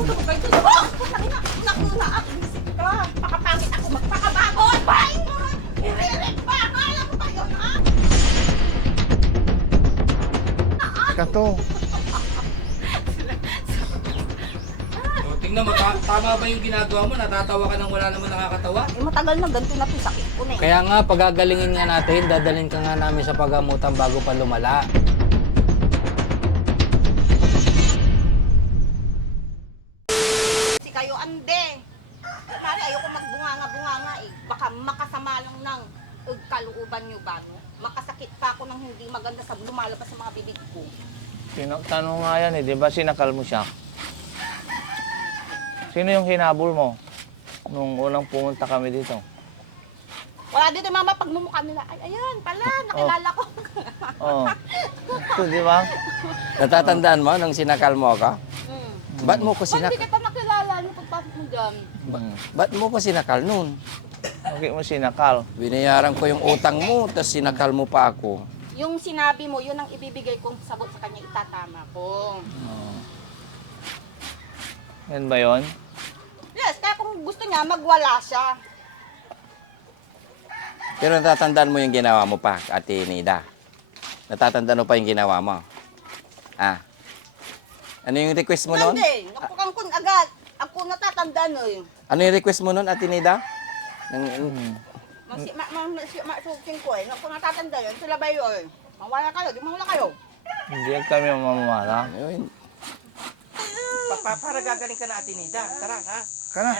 tutulog kayo dito. Oh! Naku na ako. Isip ka. Pakapangit ako. Magpakababoy. Bahin mo. Irerek pa. Alam mo ba yun, ha? Kato. Tingnan mo, tama ba yung ginagawa mo? Natatawa ka nang wala naman nakakatawa? Eh, matagal na ganito na ito. Sakit ko na eh. Kaya nga, pagagalingin nga natin, dadalhin ka nga namin sa pagamutan bago pa lumala. Si kayo, ande. Mari, ayoko magbunganga-bunganga eh. Baka makasama lang ng kalooban nyo ba, no? Makasakit pa ako ng hindi maganda sa lumalabas sa mga bibig ko. Tanong nga yan eh, di ba sinakal mo siya? Sino yung hinabol mo nung unang pumunta kami dito? Wala dito, mama, pagmumukha nila. Ay, ayan, pala, nakilala ko. Oo. Ito, di ba? Natatandaan mo nung sinakal mo ako? Hmm. Ba't mo ko Ba't hindi sinakal? kita nakilala nung pagpasok mo dyan? Ba't mo ko sinakal nun? Bakit mo sinakal? Binayaran ko yung utang mo, tapos sinakal mo pa ako. Yung sinabi mo, yun ang ibibigay kong sagot sa kanya, itatama ko. Yan ba yun? Yes, kaya kung gusto niya, magwala siya. Pero natatandaan mo yung ginawa mo pa, Ate Nida? Natatandaan mo pa yung ginawa mo? Ah? Ano yung request mo nun? Hindi, nakukang kun agad. Ako natatandaan eh. Ano yung request mo nun, Ate Nida? Masukin ko eh. Naku natatanda yun, sila ba yun? Mawala kayo, di mawala kayo. Hindi kami mamamala. Ayun. Para gagaling ka na, Ate Nida. Tara, ha? Kana?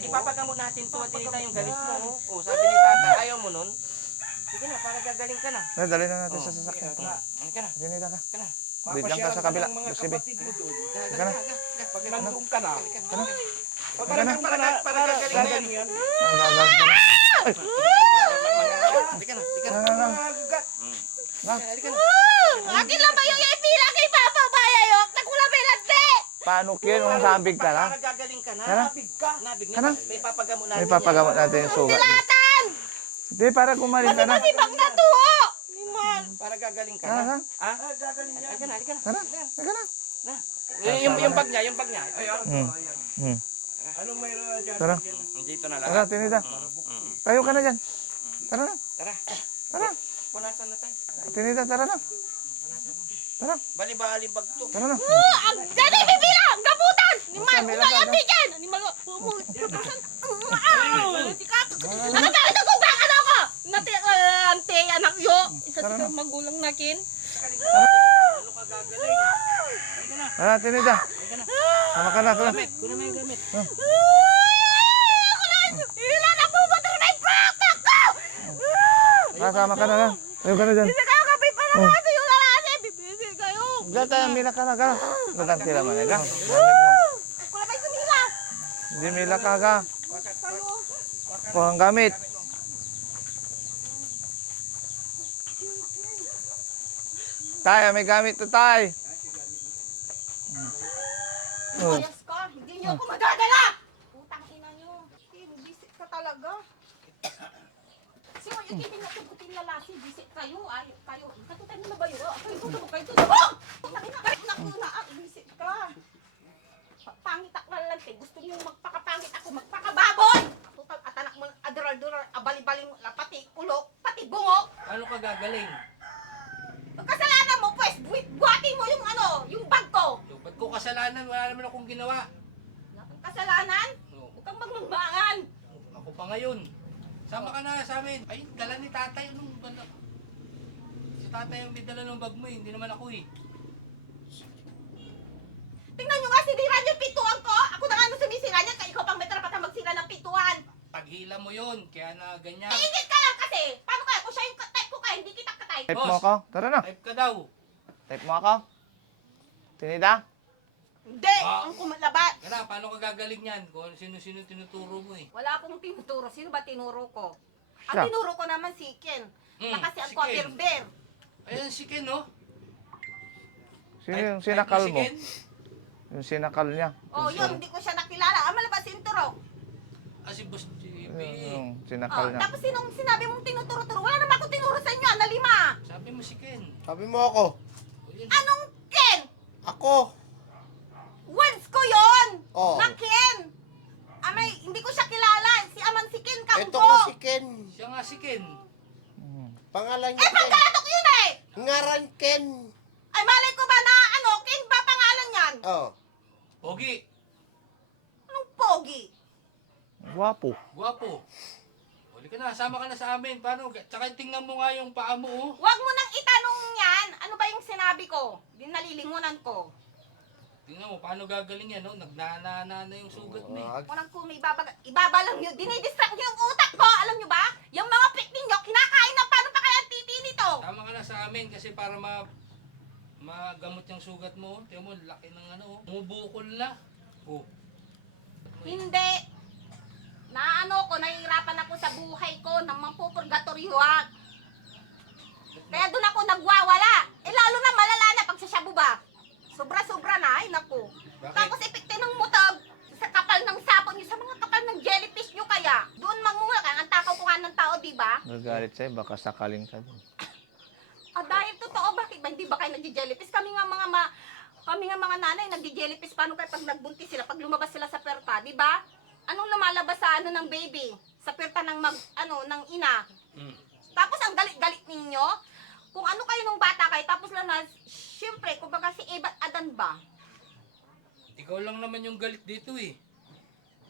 Ipapagamot natin to, Ate Nida, yung galit mo. Oh, sabi ni Tata, ayaw mo nun? Sige na, para gagaling ka na. Dali na natin sa sasakyan. Ano ka na? Hindi ka. Ka na. Wait lang ka sa kabila. Sige. Ka na. Pag nandun ka na. Kana? Para gagaling yan. Di ka na, di ka na. Akin lang ba yung ipila kay Papa Bayayok? Nagkulabelante! Paano kaya nung sabig ka na? Para gagaling ka na. Kana? Nabig Kana? na. May papagamot natin. May papagamot natin yung sugat. Dilatan! Hindi, para gumaling ka na. Masibag na tuho! Iman! Para gagaling ka Kana na. ka? Ha? Gagaling yan. Halika na, halika na. Kana? Ka na? Yung bag niya, yung bag niya. Anong mayroon na dyan? Tara. Dito na Tara, lang. Tinida. Tayo ka na dyan. Tara na. Tara. Tara. Punasan na tayo. Tinida, tara na. Tara. Bali-bali bag to. Tara na. Ang dali bibila! Ang gabutan! Niman! Kami lang, Unay ang ano? bigyan! Niman! Nakatalit ako! Bakit ako? Ante, anak yo! Isa Tara sa na. magulang nakin. Ano ka gagaling? Tara, Tinida. Tama ka na, tara. Kunin mo yung gamit. Ilan ang pupunta na yung pakpak ko! Tama ka na lang. Tayo ka na dyan. Hindi kayo kapit pa naman kasi yung lalaki! Bibisi kayo! Diyan tayo, mila ka na ka. Nagan sila man, ka. Gamit mo. Kula pa yung sumila! Hindi mila ka ka. Kuha ang gamit. Tay, may gamit to, tay. Oh. Ayos ka! Hindi niyo ako madadala! Putang ina niyo! Bisit ka talaga! Sino yung kibing na tubutin lalaki? Bisit kayo! Ay, kayo! Katutan niyo na ba yun? Kayo tutulog kayo tutulog! Putang ina! Naku na! Bisit ka! Pangit ako lalante. Gusto niyo magpakapangit ako, magpakababoy! Putang at anak mo, adural-dural, abali-bali mo, pati ulo, pati bungo! Ano ka gagaling? Kasalanan mo, pues! Buhatin mo yung ano, yung bag ko! So, ba't ko kasalanan? Wala naman akong ginawa. Kasalanan? No. Huwag kang magmambangan! Ako pa ngayon. Sama ka na sa amin. Ay, dala ni tatay. Anong banda? Si tatay ang may dala ng bag mo eh. Hindi naman ako eh. Tingnan nyo nga, sinira niyo yung pintuan ko! Ako na nga nung sumisira niya, kaya ikaw pang may karapatan magsira ng pintuan! Taghila mo yun. Kaya na ganyan. Iingit ka lang kasi! Paano kaya kung siya yung type ko kaya, hindi kita ka-type? Type mo ako. Tara na. Type ka daw. Type mo ako. Tinida. Hindi! Ah. Ang kumalabat! Kaya paano ka gagaling yan? Kung sino-sino tinuturo mo eh. Wala akong tinuturo. Sino ba tinuro ko? Ang Siya. tinuro ko naman si Ken. Hmm, Na kasi ang si quarter Ken. bear. Ayan si Ken, no? Sino yung Type sinakal si mo? Ken? Yung sinakal niya. Oh, yun, hindi ko siya nakilala. Ang malabas yung turo. Ah, si Boss JB. Yung Oh, sinakal niya. tapos sinong sinabi mong tinuturo-turo? Wala naman ako tinuro sa inyo, na lima. Sabi mo si Ken. Sabi mo ako. O, yun. Anong Ken? Ako. Oh. Na Ken! Amay, hindi ko siya kilala. Si Aman si Ken, Ito kaupo. nga si Ken. Siya nga si Ken. Pangalan Eh, niya Ken. pagkalatok yun eh! Ngaran Ken. Ay, malay ko ba na, Ken ba pangalan yan? Oh. Pogi. Anong pogi? Gwapo. Guwapo. Huli ka na, sama ka na sa amin. Paano? Tsaka tingnan mo nga yung paa mo, oh. Huwag mo nang itanong yan. Ano ba yung sinabi ko? Di nalilingunan ko. Tingnan mo, paano gagaling yan, no? Nagnanana na yung sugat mo, eh. Wag. Walang kung may ibabalang nyo. Dinidistract nyo yung utak ko. Alam nyo ba? Yung mga pik ninyo, kinakain na paano pa kaya ang titi nito? Tama ka na sa amin kasi para magamot yung sugat mo. Tingnan mo, laki ng ano, bumubukol na. Oh. Hindi. Nahihirapan ako sa buhay ko ng mampupurgatoryuhan. Kaya doon ako nagwawala. Eh lalo na malala na pag sa shabu ba. Sobra-sobra na, ay naku. Bakit? Tapos epekte ng mutab sa kapal ng sapon nyo, sa mga kapal ng jellyfish nyo kaya. Doon mangungulak, ang takaw ko nga ng tao, di ba? Nagalit sa'yo, baka sakaling ka din. Ah, dahil totoo, bakit ba? Hindi ba kayo nagje-jellyfish? Kami nga mga nanay, nagje-jellyfish. Paano kayo pag nagbuntis sila, pag lumabas sila sa perta, di ba? Anong lumalabas sa ng baby? Sa perta ng ng ina. Mm. Tapos ang galit-galit ninyo, kung ano kayo nung bata kayo, tapos lang na, syempre, kumbaga si Eva at Adan ba? Ikaw lang naman yung galit dito, eh.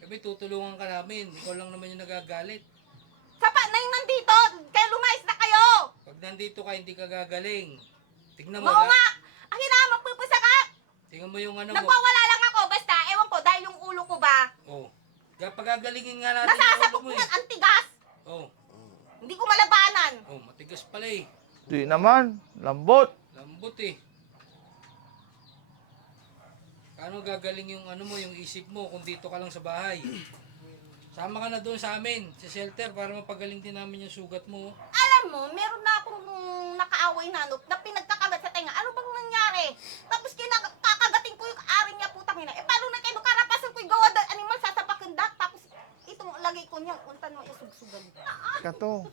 Kami tutulungan ka namin. Ikaw lang naman yung nagagalit. Sapa na yung nandito, kaya lumayas na kayo! Pag nandito ka, hindi ka gagaling. Tignan mo. Oo nga! Ang hina, magpupusa ka! Tingnan mo yung ano mo. Nagwawala lang ako, basta, ewan ko, dahil yung ulo ko ba, Oh. Pagagalingin nga natin yung ulo nasasabog mo, mo eh. yan, antigas! Oh. Hindi ko malabanan! Oh, matigas pala, eh. Di naman, lambot. Lambot, eh. Paano gagaling yung ano mo, yung isip mo kung dito ka lang sa bahay? Sama ka na doon sa amin, sa shelter, para mapagaling din namin yung sugat mo. Alam mo, meron na akong nakaaway na pinagkakagat sa tenga. Ano bang nangyari? Tapos kakagating ko yung aring niya, putang ina. Eh, paano na kayo karapasan ko yung gawa da animal, sasapakin dat. Tapos, itong lagay ko niya, untan mo isugsugan. Kato.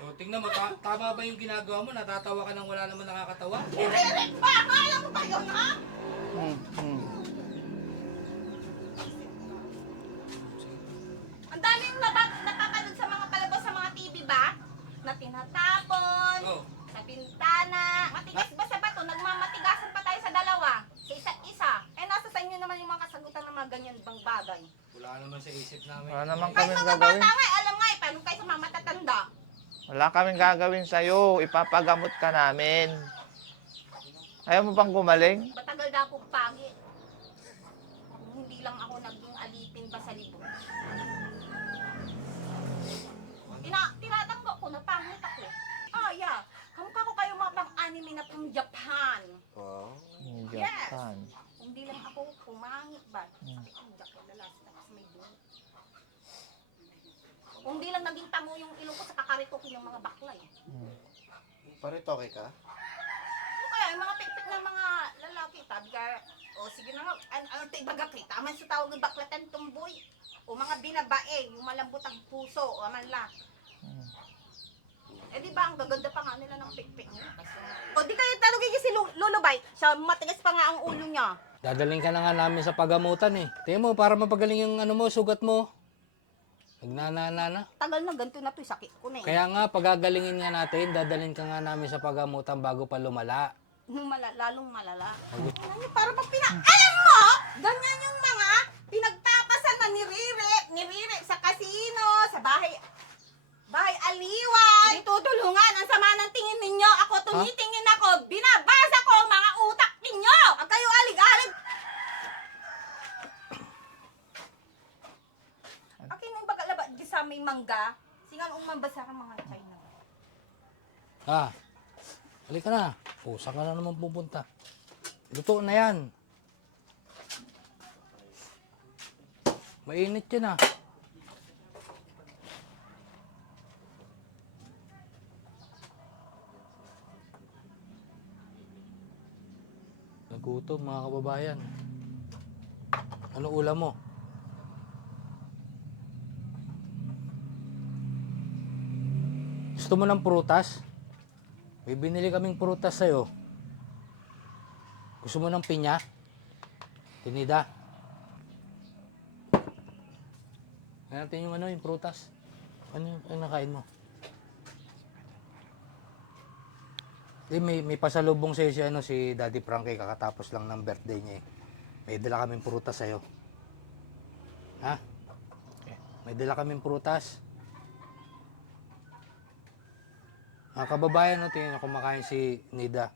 So, tingnan mo, tama ba yung ginagawa mo? Natatawa ka nang wala naman nakakatawa? Nire-rip pa ako! Alam mo ba yun, ha? Ang dami yung napapanood sa mga palabas sa mga TV ba? Na tinatapon, Oh. sa bintana. Matigas ba sa bato? Nagmamatigasan pa tayo sa dalawa. Sa isa't isa. Eh, nasa sa inyo naman yung mga kasagutan ng mga ganyan bang bagay. Wala naman sa isip namin. Wala naman Ay, kaming mga gagawin. bata nga, alam nga eh, paano kayo sa mga matatanda? Wala kaming gagawin sa'yo. Ipapagamot ka namin. Ayaw mo bang gumaling? Matagal na akong pagi. Kung hindi lang ako naging alipin ba sa libro. Tinatanggap ko na pangit ako. Ah, yeah. Kamukha ko kayo mga pang-anime na from Japan. Oh. Japan. Kung di lang ako pumangit ba? Sakit ang Japan lalas tapos may doon. Kung di lang naging tamo yung ilong ko sa kakaritokin yung mga baklay. Parito okay ka? Ano kaya, yung mga pikpik ng mga lalaki, tabi ka, o sige na nga, ano tayo bagapri, taman sa tawag ng baklatan tumboy. O mga binabae, yung malambot ang puso, o amanla. Eh di ba, ang gaganda pa nga nila ng pikpik niya. O di kayo talugin si Lulubay, siya matigas pa nga ang ulo niya. Dadaling ka na nga namin sa pagamutan, eh. Tingnan mo, para mapagaling yung ano mo, sugat mo. Nagnanana. Tagal na, ganito na to, sakit ko na eh. Kaya nga, pagagalingin nga natin, dadalhin ka nga namin sa pagamutan bago pa lumala. Lalong malala. Ano niyo, para pag alam mo, ganyan yung mga pinagpapasan na nirire sa kasino, sa bahay aliwan. Ditutulungan, ang sama ng tingin ninyo. Ako tumitingin ako, binabasa ko ang mga utak ninyo. Ang kayo alig-alig. Akin na yung bagalaba di sa may mangga. Singan umambasa ka mga China. Ah, halika na. O, saan ka na naman pupunta? Luto na yan. Mainit yan, ah. Nagutom, mga kababayan. Ano ulam mo? Gusto mo ng prutas? May binili kaming prutas sa'yo. Gusto mo ng pinya? Tinida. Kaya natin yung yung prutas. Ano yung nakain mo? May pasalubong sa'yo si Daddy Frankie, kakatapos lang ng birthday niya eh. May dala kaming prutas sa'yo. Ha? May dala kaming prutas. Mga kababayan, no, tingnan nyo kumakain si Nida.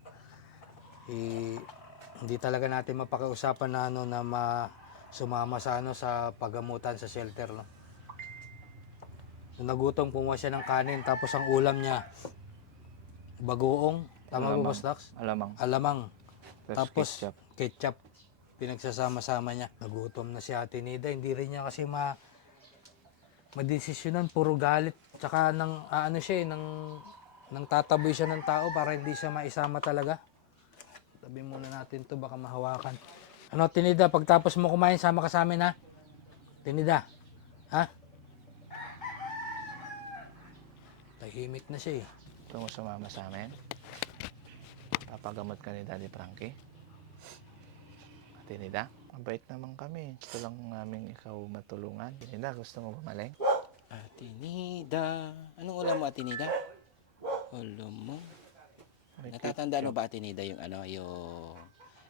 Hindi talaga natin mapakiusapan na sumama sa pagamutan sa shelter, no. Nung nagutom, kumuha siya ng kanin, tapos ang ulam niya, bagoong, tama ba, Alamang. Boss Dax? Alamang. Alamang. Plus Tapos, ketchup. ketchup. Pinagsasama-sama niya. Nagutom na si Ate Nida. Hindi rin niya kasi madesisyonan. Puro galit. Tsaka nang tataboy siya ng tao para hindi siya maisama talaga. Tabi muna natin to, baka mahawakan. Ano, Tinida, pagtapos mo kumain, sama ka sa amin, ha? Tinida, ha? Tahimik na siya eh. Gusto mo sumama sa amin? Papagamot ka ni Daddy Frankie? Ate Nida, mabait naman kami. Gusto lang namin ikaw matulungan. Ate Nida, gusto mo gumaling? Ate Nida. Anong ulam mo, Ate Nida? Ulam mo. Natatandaan mo ba, Ate Nida, yung yung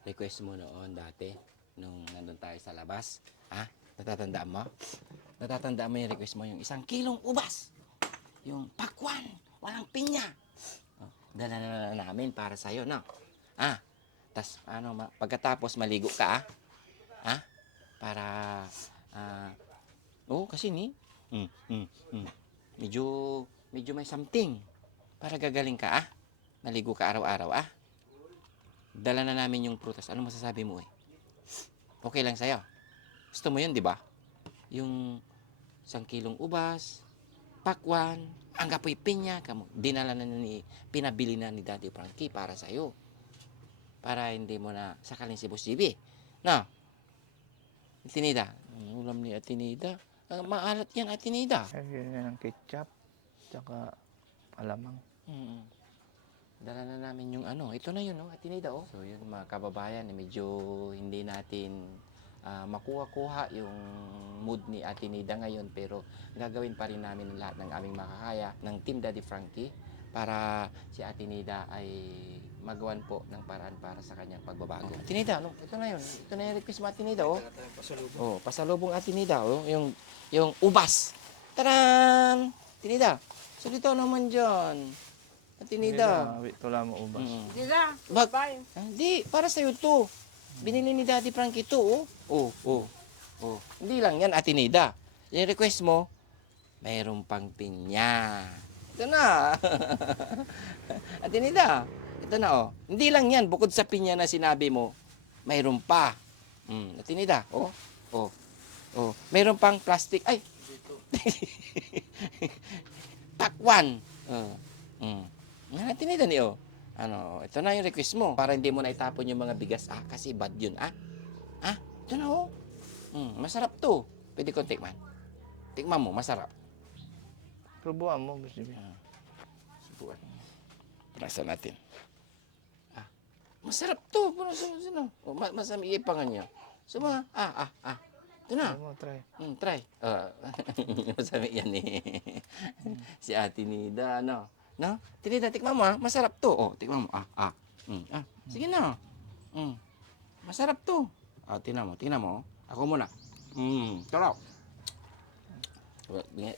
request mo noon dati nung nandun tayo sa labas? Ha? Natatandaan mo? Natatandaan mo yung request mo, yung 1 kilong ubas. Yung pakwan, walang pinya. Oh, dala na namin para sa'yo, no? Tas pagkatapos maligo ka, para, kasi medyo may something. Para gagaling ka, maligo ka araw-araw, Dala na namin yung prutas. Ano masasabi mo, Okay lang sa'yo. Gusto mo yun, di ba? Yung 1 kilong ubas, pakwan, ang kapoy pinya, pinabili na ni Daddy Frankie para sa'yo. Para hindi mo na sakalin si Boss JB. No? Atinida. Ang ulam ni Atinida. Maalat yan, Atinida. Lagyan niya ng ketchup. Tsaka alamang. Dala na namin yung ito na yun, no? Atinida, oh. So yun mga kababayan, medyo hindi natin makuha-kuha yung mood ni Atinida ngayon, pero gagawin pa rin namin ang lahat ng aming makakaya ng Team Daddy Frankie para si Atinida ay magawan po ng paraan para sa kanyang pagbabago. Atinida, ito na yun. Ito na yung request mo, Atinida, oh. Oh, pasalubong Atinida, oh. Yung ubas. Taran! Atinida, salita naman dyan. Atinida. Ito lang mo ubas. Nida, Bag- bye. Hindi, para sa'yo to. Binili ni Daddy Frankie to, oh. Oh. Hindi lang yan, Atinida. Yung request mo, mayroon pang pinya. Ito na. Atinida, ito na, oh. Hindi lang yan, bukod sa pinya na sinabi mo, mayroon pa. Atinida, oh. Mayroon pang plastic. Ay! Pakwan. Atinida ni, oh. Ito na yung request mo. Para hindi mo na itapon yung mga bigas. Kasi bad yun, Ito na, oh. Masarap to. Pwede kong tikman. Tikman mo, masarap. Probuan mo, Boss JB. Subukan. Panasan natin. Masarap to. Masami ipangan niyo. Suma, Ito na. Ano mo, try. Try. Masami yan eh. Si Ate Nida, No? Tinida, tikman mo, masarap to. Oh, tikman mo. Sige na. Masarap to. Tingnan mo. Ako muna. Sarap.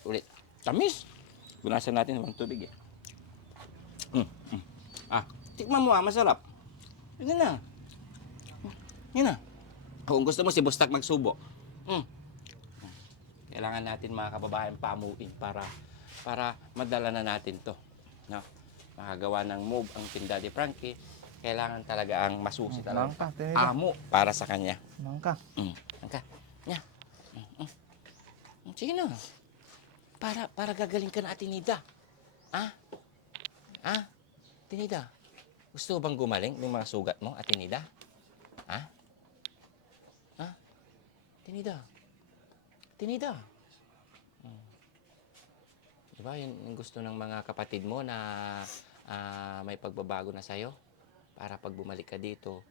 Ulit. Tamis. Gunasan natin ng tubig eh. Tikman mo, masarap. Yan na. Yan na. Kung gusto mo si Bustak magsubo. Kailangan natin mga kababayan pamuin para madala na natin to. No? Makagawa ng move ang Team Daddy Frankie. Kailangan talaga ang masusi talaga. Mangka, Tinida. Amo para sa kanya. Mangka. Angka. Nya. Sige na. Para gagaling ka na, Atinida. Atinida. Gusto mo bang gumaling ng mga sugat mo, Atinida? Tinida. Diba, yun yung gusto ng mga kapatid mo na may pagbabago na sa'yo? Para pag bumalik ka dito,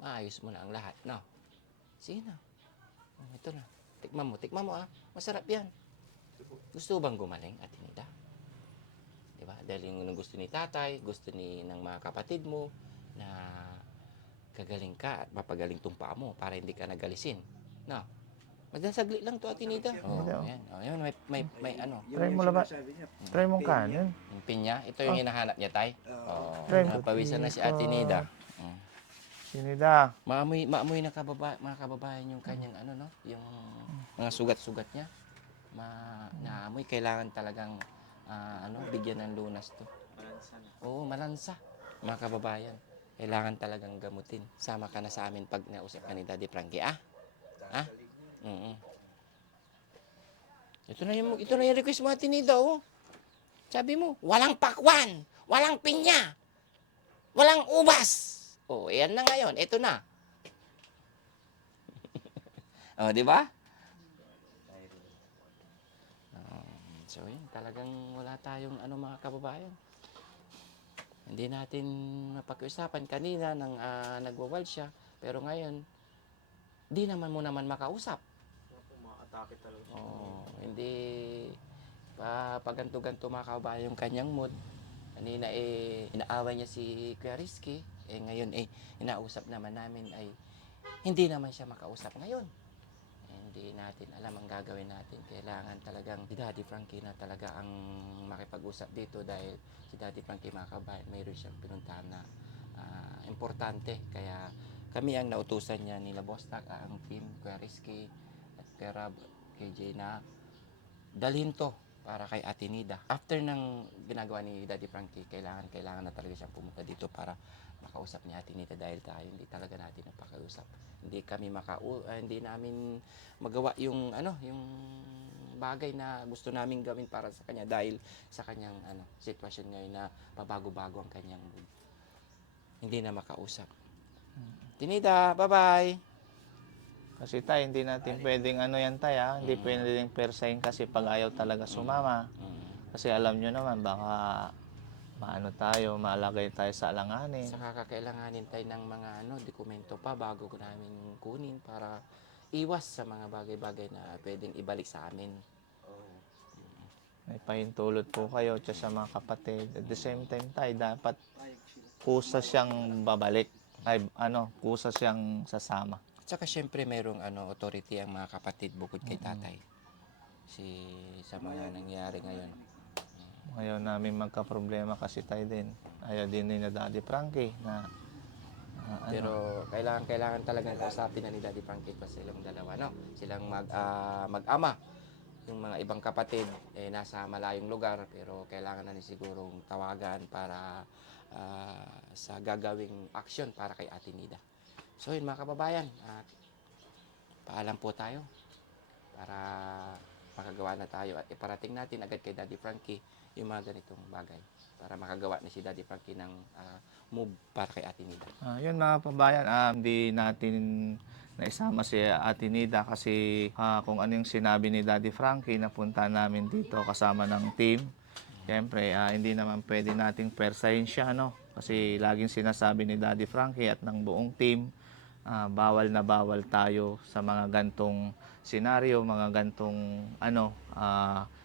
maayos mo na ang lahat, no? Sige na. Ito na. Tikman mo Masarap yan. Gusto mo bang gumaling, Ate Nida? Diba? Dahil yung gusto ni tatay, gusto ng mga kapatid mo, na gagaling ka at mapagaling tong paa mo para hindi ka nagalisin. No? Magdasagli lang to, Ate Nida. Oh, ayan. Oh, yun, may ano. Try mo laban. Try mong kanin. Yung pinya, ito yung hinahanap niya, tay. Oh, Try mo. napawisan na si Ate Nida. Tinida. Maamoy na mga kababayan yung kanyang ano, no? Yung mga sugat-sugat niya. Naamoy, kailangan talagang bigyan ng lunas to. Malansa na. Oo, malansa. Mga kababayan, kailangan talagang gamutin. Sama ka na sa amin pag nausap ka ni Daddy Frankie, ah? Ha? Ito na yung request mo, Ate Nida, oh. Sabi mo, walang pakwan, walang pinya, walang ubas. Oh, ayan na ngayon. Ito na. Oh, di ba? So, yun. Talagang wala tayong mga kababayan. Hindi natin napag-usapan kanina nang nagwawal siya. Pero ngayon, di naman mo makausap. Atake talaga. Oh, hindi paganto-ganto mga kababayan yung kanyang mood. Kanina inaaway niya si Kuya Rizky. Ngayon inausap naman namin ay hindi naman siya makausap ngayon. Hindi natin alam ang gagawin natin. Kailangan talagang si Daddy Frankie na talaga ang makipag-usap dito dahil si Daddy Frankie mga kabayan, mayroon siyang pinuntahan na importante. Kaya kami ang nautusan niya nila Bostak, ang team, Kuya Rizky at Kuya Rab, KJ na dalhin to para kay Ate Nida. After ng ginagawa ni Daddy Frankie, kailangan na talaga siyang pumunta dito para makausap ni Ate Nida dahil tayo hindi talaga natin napakausap. Hindi kami hindi namin magawa yung yung bagay na gusto naming gawin para sa kanya dahil sa kanyang sitwasyon ngayon na pabago-bago ang kanyang mood. Hindi na makausap. Tinida, bye-bye. Kasi tayo, hindi natin pwedeng yan tayo, hindi pwedeng persahin kasi pag ayaw talaga sumama. Kasi alam nyo naman, baka malagay tayo sa alanganin. Saka kakailanganin tayo ng mga dokumento pa bago ko namin kunin para iwas sa mga bagay-bagay na pwedeng ibalik sa amin. May pahintulot po kayo sa mga kapatid. At the same time tayo, dapat kusa siyang babalik. Kusa siyang sasama. Saka syempre mayroong authority ang mga kapatid bukod kay tatay. Sa mga nangyari ngayon. Ayaw namin magka-problema kasi tayo din. Ayaw din ni Daddy Frankie na Pero kailangan talagang kausapin na ni Daddy Frankie pa silang dalawa, no? Silang mag-ama. Yung mga ibang kapatid nasa malayong lugar pero kailangan na sigurong tawagan para sa gagawing action para kay Ate Nida. So yun mga kababayan, paalam po tayo para makagawa na tayo at iparating natin agad kay Daddy Frankie yung mga ganitong bagay para makagawa na si Daddy Frankie ng move para kay Ate Nida. yun mga kababayan, hindi natin naisama si Ate Nida kasi kung ano yung sinabi ni Daddy Frankie na punta namin dito kasama ng team. Siyempre, hindi naman pwede nating persahin siya, kasi laging sinasabi ni Daddy Frankie at ng buong team, bawal na bawal tayo sa mga gantong senaryo, mga gantong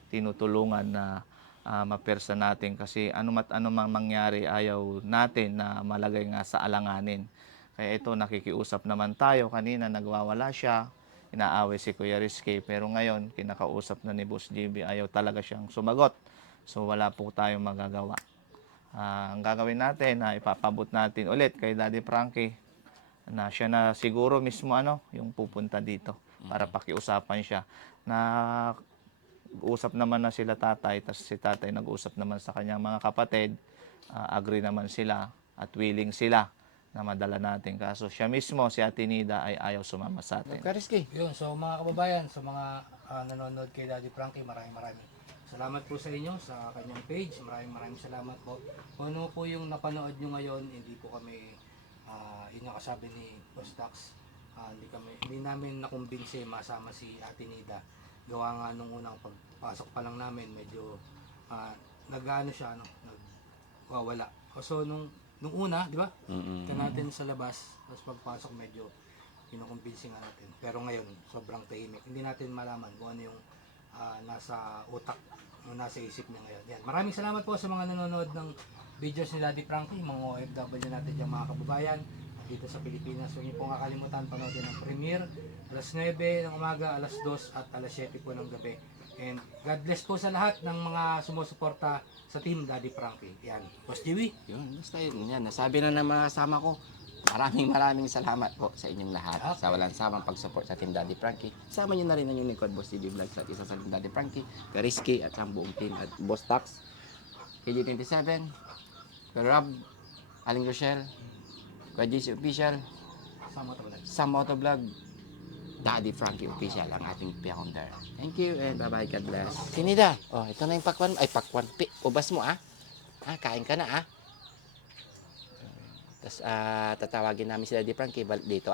tinutulungan na mapersa natin kasi ano mang mangyari ayaw natin na malagay nga sa alanganin. Kaya ito, nakikiusap naman tayo. Kanina nagwawala siya, inaaway si Kuya Rizky, pero ngayon kinakausap na ni Boss GB, ayaw talaga siyang sumagot. So wala po tayong magagawa. Ang gagawin natin, ipapabot natin ulit kay Daddy Frankie na siya na siguro mismo yung pupunta dito para pakiusapan siya. Usap naman na sila tatay, tapos si tatay nag-usap naman sa kanyang mga kapatid. Agree naman sila at willing sila na madala natin. Kaso siya mismo, si Ate Nida, ay ayaw sumama sa atin. Kuya Rizky. Yun, so mga kababayan, sa mga nanonood kay Daddy Frankie, maraming salamat po sa inyo sa kanyang page. Maraming salamat po. Kung ano po yung napanood nyo ngayon, hindi po kami yun yung kasabi ni Boss Dax, hindi namin nakumbinsi masama si Ate Nida. Gawa nga nung unang pagpasok pa lang namin, medyo nagwawala. So nung nung una, di ba? Mm-mm. Ito natin sa labas, tapos pagpasok medyo kinukumbinsi nga natin. Pero ngayon, sobrang tahimik. Hindi natin malaman kung ano yung nasa utak, nasa isip niya ngayon. Yan. Maraming salamat po sa mga nanonood ng videos ni Daddy Frankie, mga OFW natin dyan, mga kababayan dito sa Pilipinas. Huwag niyo pong kakalimutan panoodin ang premiere alas 9 ng umaga, alas 2 at alas 7 po ng gabi. And God bless po sa lahat ng mga sumusuporta sa team Daddy Frankie. Yan. Boss Jiwi. Yun, basta yun. Yan, nasabi na ng mga kasama ko. Maraming salamat po sa inyong lahat sa walang samang pag-support sa Team Daddy Frankie. Sama nyo na rin ang inyong lingkod, Boss TV Vlogs at isa sa Team Daddy Frankie, Kariski at ang buong team at Boss Tax, KJ27, Rob, Aling Rochelle, JC Official, Sam Motovlog, Daddy Frankie Official, ang ating founder. Thank you and bye-bye, God bless. Tinida, oh, ito na yung pakwan, pakwan, ubas mo kain ka na Tapos tatawagin namin si Daddy Frankie balik dito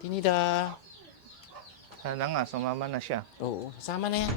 Tinida. Sana nga, sumama na siya. Oo, sama na yan.